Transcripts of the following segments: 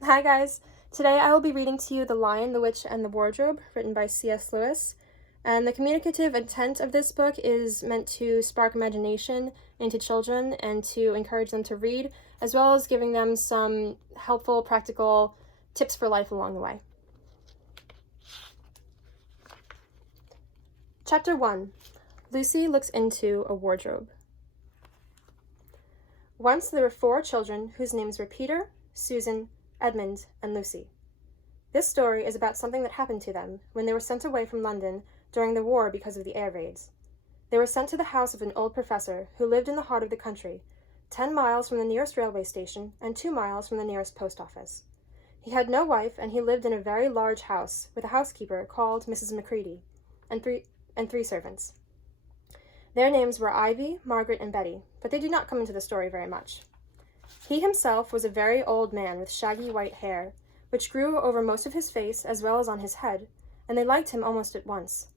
Hi guys! Today I will be reading to you The Lion, the Witch, and the Wardrobe, written by C.S. Lewis. And the communicative intent of this book is meant to spark imagination into children and to encourage them to read, as well as giving them some helpful, practical tips for life along the way. Chapter 1. Lucy looks into a wardrobe. Once there were 4 children whose names were Peter, Susan, Edmund, and Lucy. This story is about something that happened to them when they were sent away from London during the war because of the air raids. They were sent to the house of an old professor who lived in the heart of the country, 10 miles from the nearest railway station and 2 miles from the nearest post office. He had no wife, and he lived in a very large house with a housekeeper called Mrs. Macready and three servants. Their names were Ivy, Margaret, and Betty, but they do not come into the story very much. He himself was a very old man with shaggy white hair, which grew over most of his face as well as on his head, and they liked him almost at once.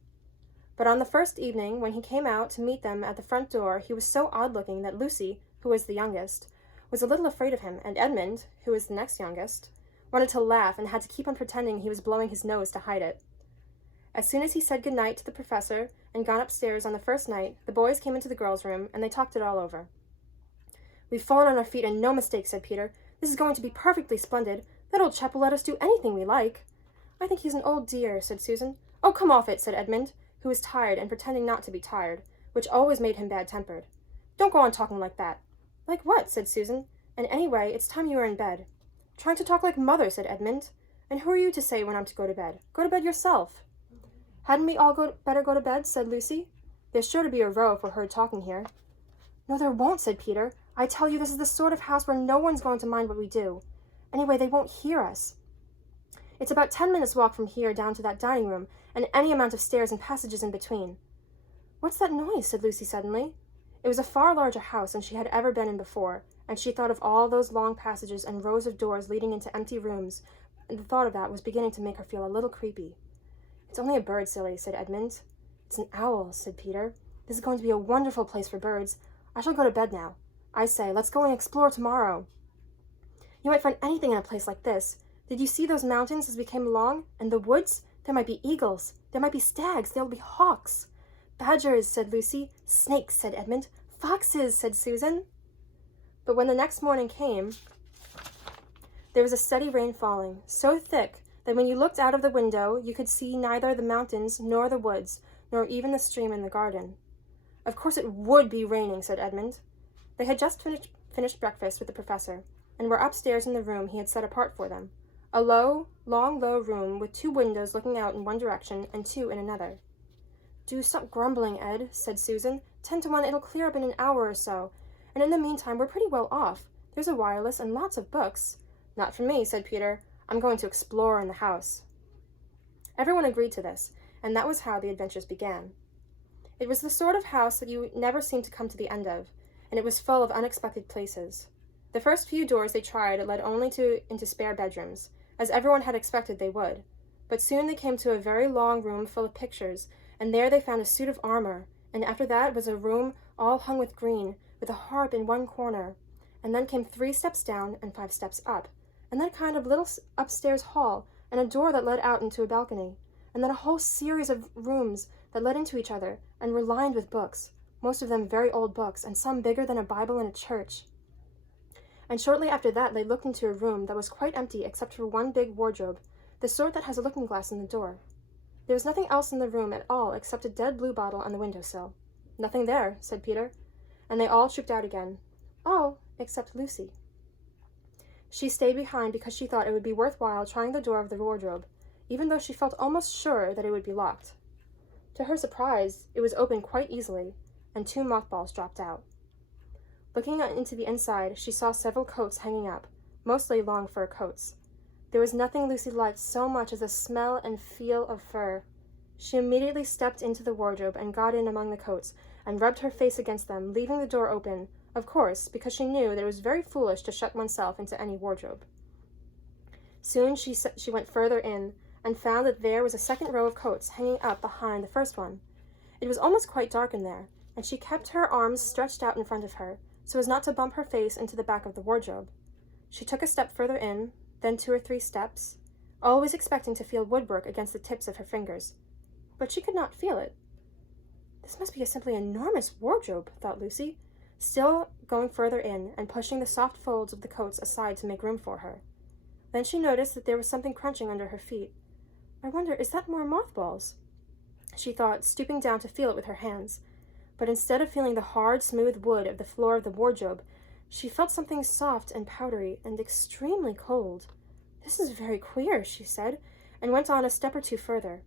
But on the first evening, when he came out to meet them at the front door, he was so odd-looking that Lucy, who was the youngest, was a little afraid of him, and Edmund, who was the next youngest, wanted to laugh and had to keep on pretending he was blowing his nose to hide it. As soon as he said good night to the professor and gone upstairs on the first night, the boys came into the girls' room, and they talked it all over. "We've fallen on our feet, and no mistake," said Peter. "This is going to be perfectly splendid. That old chap will let us do anything we like." "I think he's an old dear," said Susan. "Oh, come off it," said Edmund, who was tired and pretending not to be tired, which always made him bad-tempered. "Don't go on talking like that." "Like what?" said Susan. "And anyway, it's time you were in bed." "Trying to talk like mother," said Edmund. "And who are you to say when I'm to go to bed? Go to bed yourself." "Hadn't we all better go to bed?" said Lucy. "There's sure to be a row if we're heard talking here." "No, there won't," said Peter. "I tell you, this is the sort of house where no one's going to mind what we do. Anyway, they won't hear us. It's about 10 minutes' walk from here down to that dining room, and any amount of stairs and passages in between." "What's that noise?" said Lucy suddenly. It was a far larger house than she had ever been in before, and she thought of all those long passages and rows of doors leading into empty rooms, and the thought of that was beginning to make her feel a little creepy. "It's only a bird, silly," said Edmund. "It's an owl," said Peter. "This is going to be a wonderful place for birds. I shall go to bed now. I say, let's go and explore tomorrow." "You might find anything in a place like this. Did you see those mountains as we came along? And the woods? There might be eagles. There might be stags. There will be hawks." "Badgers," said Lucy. "Snakes," said Edmund. "Foxes," said Susan. But when the next morning came, there was a steady rain falling, so thick that when you looked out of the window, you could see neither the mountains nor the woods, nor even the stream in the garden. "Of course it would be raining," said Edmund. They had just finished breakfast with the professor, and were upstairs in the room he had set apart for them, a long, low room with 2 windows looking out in one direction and 2 in another. "Do stop grumbling, Ed," said Susan. 10 to 1 it'll clear up in an hour or so, and in the meantime we're pretty well off. There's a wireless and lots of books." "Not for me," said Peter. "I'm going to explore in the house." Everyone agreed to this, and that was how the adventures began. It was the sort of house that you never seemed to come to the end of, and it was full of unexpected places. The first few doors they tried led only into spare bedrooms, as everyone had expected they would, but soon they came to a very long room full of pictures, and there they found a suit of armor, and after that was a room all hung with green, with a harp in one corner, and then came 3 steps down and 5 steps up, and then a kind of little upstairs hall, and a door that led out into a balcony, and then a whole series of rooms that led into each other and were lined with books, most of them very old books, and some bigger than a Bible in a church. And shortly after that they looked into a room that was quite empty except for one big wardrobe, the sort that has a looking-glass in the door. There was nothing else in the room at all except a dead blue bottle on the window-sill. "Nothing there," said Peter, and they all trooped out again. All except Lucy. She stayed behind because she thought it would be worthwhile trying the door of the wardrobe, even though she felt almost sure that it would be locked. To her surprise, it was opened quite easily, and 2 mothballs dropped out. Looking into the inside, she saw several coats hanging up, mostly long fur coats. There was nothing Lucy liked so much as the smell and feel of fur. She immediately stepped into the wardrobe and got in among the coats, and rubbed her face against them, leaving the door open, of course, because she knew that it was very foolish to shut oneself into any wardrobe. Soon she went further in, and found that there was a second row of coats hanging up behind the first one. It was almost quite dark in there, and she kept her arms stretched out in front of her, so as not to bump her face into the back of the wardrobe. She took a step further in, then 2 or 3 steps, always expecting to feel woodwork against the tips of her fingers. But she could not feel it. This must be a simply enormous wardrobe, thought Lucy, still going further in and pushing the soft folds of the coats aside to make room for her. Then she noticed that there was something crunching under her feet. I wonder, is that more mothballs? She thought, stooping down to feel it with her hands. But instead of feeling the hard, smooth wood of the floor of the wardrobe, she felt something soft and powdery and extremely cold. This is very queer, she said, and went on a step or 2 further.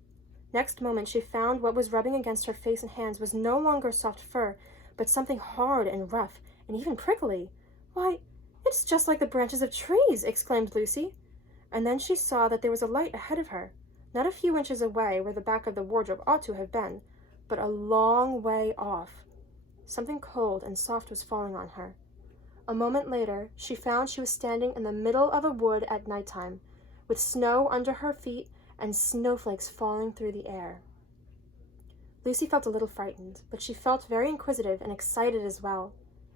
Next moment she found what was rubbing against her face and hands was no longer soft fur, but something hard and rough, and even prickly. Why, it's just like the branches of trees, exclaimed Lucy. And then she saw that there was a light ahead of her, not a few inches away where the back of the wardrobe ought to have been, but a long way off. Something cold and soft was falling on her. A moment later, she found she was standing in the middle of a wood at nighttime, with snow under her feet and snowflakes falling through the air. Lucy felt a little frightened, but she felt very inquisitive and excited as well.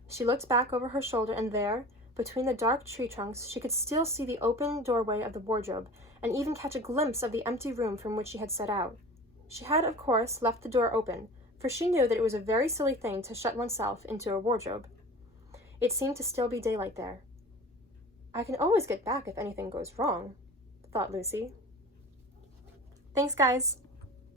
She looked back over her shoulder, and there, between the dark tree trunks, she could still see the open doorway of the wardrobe, and even catch a glimpse of the empty room from which she had set out. She had, of course, left the door open, for she knew that it was a very silly thing to shut oneself into a wardrobe. It seemed to still be daylight there. I can always get back if anything goes wrong, thought Lucy. Thanks, guys.